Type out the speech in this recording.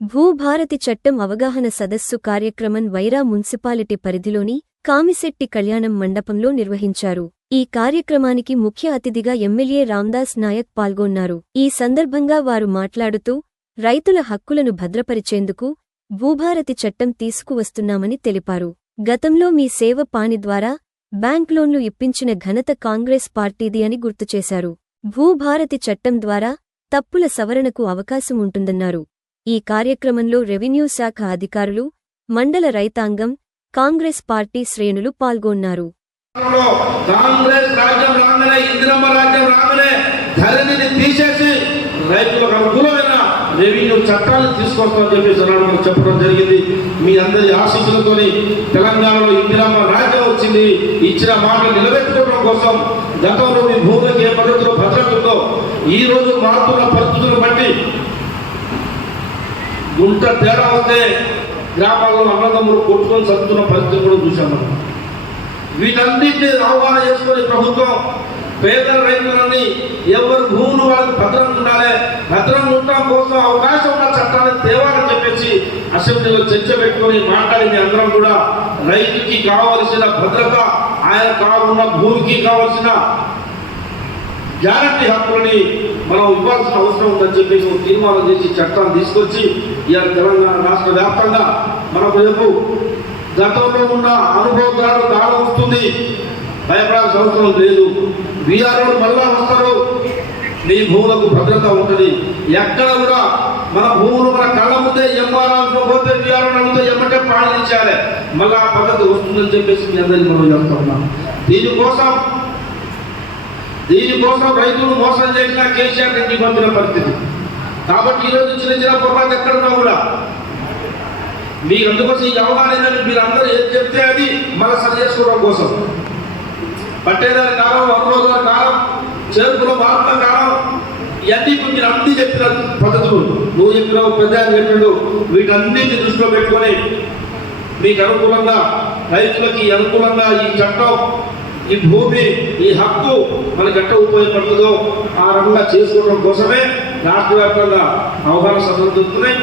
భూభారతి చట్టం అవగాహన సదస్సు కార్యక్రమం వైరా మున్సిపాలిటీ పరిధిలోని కామిశెట్టి కళ్యాణం మండపంలో నిర్వహించారు. ఈ కార్యక్రమానికి ముఖ్య అతిథిగా ఎమ్మెల్యే రామ్దాస్ నాయక్ పాల్గొన్నారు. ఈ సందర్భంగా వారు మాట్లాడుతూ రైతుల హక్కులను భద్రపరిచేందుకు భూభారతి చట్టం తీసుకువస్తున్నామని తెలిపారు. గతంలో మీ సేవ పాని ద్వారా బ్యాంక్ లోన్లు ఇప్పించిన ఘనత కాంగ్రెస్ పార్టీది అని గుర్తుచేశారు భూభారతి చట్టం ద్వారా తప్పుల సవరణకు అవకాశం ఉంటుందన్నారు. ఈ కార్యక్రమంలో రెవెన్యూ శాఖ అధికారులు మండల రైతాంగం కాంగ్రెస్ పార్టీ శ్రేణులు పాల్గొన్నారు. కాంగ్రెస్ రాజ్యం రాగానే ఇందిరమ్మ రాజ్యం రాగానే ధరణిని తీసేసి రైతులకు అనుకూలమైన రెవెన్యూ చట్టాలు తీసుకొస్తామని చెప్పేసి నాడు చెప్పడం జరిగింది. మీ అందరి ఆశీస్సులతో తెలంగాణలో ఇందిరమ్మ రాజ్యం వచ్చింది. ఇచ్చిన మాట నిలబెట్టుకోవడం కోసం గతంలో మీ భూమికి ఏ పద్ధతిలో భద్రత ఉందో ఈ రోజు మారుతున్న పరిస్థితి గుంట తేడా ఉంటే గ్రామాల్లో అన్నదమ్ములు కొట్టుకొని చదువుతున్న పరిస్థితి కూడా చూసాం మనం. వీటన్నింటినీ అవగాహన చేసుకొని ప్రభుత్వం పేదల రైతులని ఎవరు భూములు వాళ్ళకి భద్రంగా ఉండాలి భద్రంగా ఉండడం కోసం అవకాశం ఉన్న చట్టాన్ని తేవాలని చెప్పేసి అసెంబ్లీలో చర్చ పెట్టుకొని మాట్లాడింది అందరం కూడా. రైతుకి కావలసిన భద్రత ఆయన కావున్న భూమికి కావలసిన గ్యారంటీ హక్కులని మనం ఇవ్వాల్సిన అవసరం ఉందని చెప్పేసి ఒక తీర్మానం చేసి చట్టాన్ని తీసుకొచ్చి ఇవాళ తెలంగాణ రాష్ట్ర వ్యాప్తంగా మనకు రేపు గతంలో ఉన్న అనుభవదారులు దాడ వస్తుంది భయపడాల్సిన అవసరం లేదు. వీఆర్ఓ మళ్ళా వస్తారు. మీ భూములకు భద్రత ఉంటుంది. ఎక్కడ కూడా మన భూములు మన కళ్ళ ముందే ఎంఆర్ఆర్లో పోతే వీఆర్ఓ ఎమ్మటే పాటించాలి మళ్ళీ ఆ పద్ధతి వస్తుందని చెప్పేసి మీ అందరికీ మనం చెప్తా ఉన్నాం దీనికోసం దీనికోసం రైతులు మోసం చేసిన కేసీఆర్ నుంచి పంపిన పరిస్థితి. కాబట్టి ఈరోజు చిన్న చిన్న పొరపాటు ఎక్కడున్నా కూడా మీకు అందుకోసం ఈ అవగాహన మీరు అందరూ ఏది చెప్తే అది మన సరి చేసుకోవడం కోసం. పట్టేదారి కాలం వంద రోజుల కాలం చేరుకుల మార్పుల కాలం ఇవన్నీ మీరు అన్ని చెప్పిన పద్ధతులు. నువ్వు చెప్పినావు పెద్ద ఆయన చెప్పిండు దృష్టిలో పెట్టుకొని మీకు అనుకూలంగా రైతులకి అనుకూలంగా ఈ చట్టం ఈ భూమి ఈ హక్కు మనకి ఎట్ట ఉపయోగపడుతుందో ఆ రకంగా చేసుకోవడం కోసమే రాష్ట్ర వ్యాప్తంగా అవగాహన సభలు జరుగుతున్నాయి.